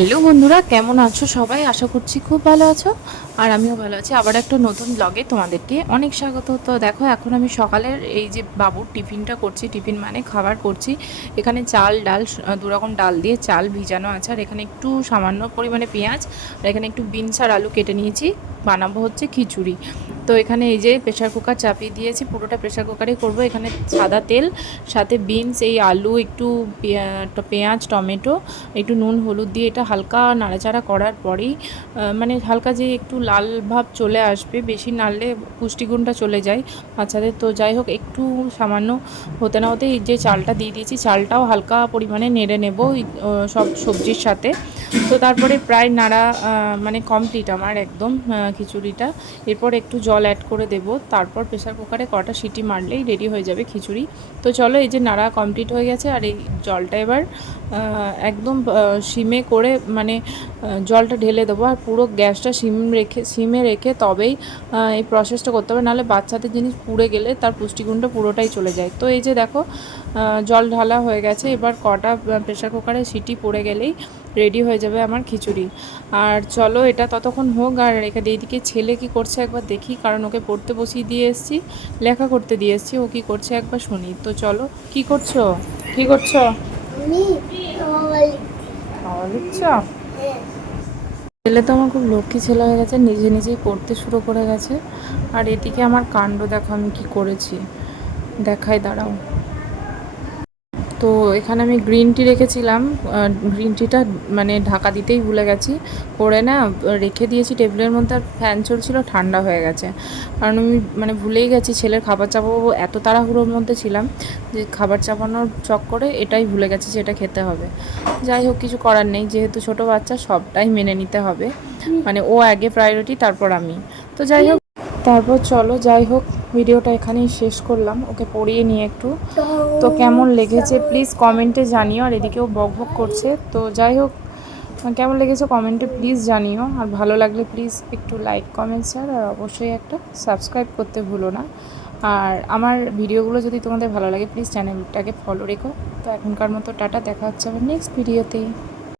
Hello বন্ধুরা, কেমন আছো সবাই? আশা করছি খুব ভালো আছো। আর আমিও ভালো আছি। আবার একটা নতুন ব্লগে তোমাদেরকে অনেক স্বাগত। তো দেখো, এখন আমি সকালের এই যে বাবুর টিফিনটা করছি। টিফিন মানে খাবার করছি। এখানে চাল ডাল, দুরকম ডাল দিয়ে চাল ভিজানো আছে। আর এখানে একটু সামান্য পরিমাণে পেঁয়াজ, আর এখানে একটু বিনস আর আলু কেটে নিয়েছি। বানাবো হচ্ছে খিচুড়ি। তো এখানে এই যে প্রেশার কুকার চাপিয়ে দিয়েছি, পুরোটা প্রেশার কুকারেই করবো। এখানে সাদা তেল, সাথে বিনস, এই আলু, একটু পেঁয়াজ, টমেটো, একটু নুন হলুদ দিয়ে এটা হালকা নাড়াচাড়া করার পরেই মানে হালকা যে একটু লাল ভাব চলে আসবে, বেশি নাড়লে পুষ্টিগুণটা চলে যায় বাচ্চাদের। তো যাই হোক, একটু সামান্য হতে না হতে এই যে চালটা দিয়ে দিয়েছি, চালটাও হালকা পরিমাণে নেড়ে নেব সব সবজির সাথে। তো তারপরে প্রায় নাড়া মানে কমপ্লিট আমার একদম খিচুড়িটা। এরপর একটু জল অ্যাড করে দেব, তারপর প্রেসার কুকারে কটা সিটি মারলেই রেডি হয়ে যাবে খিচুড়ি। তো চলো, এই যে নাড়া কমপ্লিট হয়ে গেছে, আর এই জলটা এবার একদম সিমে করে মানে জলটা ঢেলে দেবো। আর পুরো গ্যাসটা সিমে রেখে তবেই এই প্রসেসটা করতে হবে, নাহলে বাচ্চাদের জিনিস পুড়ে গেলে তার পুষ্টিগুণটা পুরোটাই চলে যায়। তো এই যে দেখো, জল ঢালা হয়ে গেছে। এবার কটা প্রেসার কুকারে সিটি পড়ে গেলেই রেডি হয়ে যাবে আমার খিচুড়ি। আর চলো, এটা ততক্ষণ হোক। আর এইদিকে ছেলে কি করছে একবার দেখি, কারণ ওকে পড়তে বসিয়ে দিয়ে এসেছি, লেখা করতে দিয়ে এসেছি। ও কী করছে একবার শুনি। তো চলো, কি করছো? কি করছো? খাওয়া দিচ্ছ? ছেলে তো আমার খুব লক্ষ্মী ছেলে হয়ে গেছে, নিজে নিজেই পড়তে শুরু করে গেছে। আর এদিকে আমার কাণ্ড দেখো, আমি কি করেছি দেখাই, দাঁড়াও। তো এখানে আমি গ্রিন টি রেখেছিলাম, গ্রিন টিটা মানে ঢাকা দিতেই ভুলে গেছি, করে না রেখে দিয়েছি টেবিলের মধ্যে। আর ফ্যান চলছিল, ঠান্ডা হয়ে গেছে। কারণ আমি মানে ভুলেই গেছি ছেলের খাবার চাপাবো, এত তাড়াহুড়োর মধ্যে ছিলাম যে খাবার চাপানোর চক্করে এটাই ভুলে গেছি যে এটা খেতে হবে। যাই হোক, কিছু করার নেই, যেহেতু ছোটো বাচ্চা সবটাই মেনে নিতে হবে। মানে ও আগে প্রায়োরিটি, তারপর আমি। তো যাই হোক, তারপর চলো, যাই হোক, ভিডিওটা এখানেই শেষ করলাম। ওকে পড়িয়ে নিয়ে একটু। তো কেমন লেগেছে প্লিজ কমেন্টে জানিও। আর এদিকেও বক বক করছে। তো যাই হোক, কেমন লেগেছে কমেন্টে প্লিজ জানিও। আর ভালো লাগলে প্লিজ একটু লাইক, কমেন্ট, শেয়ার, আর অবশ্যই একটা সাবস্ক্রাইব করতে ভুলো না। আর আমার ভিডিওগুলো যদি তোমাদের ভালো লাগে প্লিজ চ্যানেলটাকে ফলো রেখো। তো এখনকার মতো টাটা, দেখা হচ্ছে আবার নেক্সট ভিডিওতে।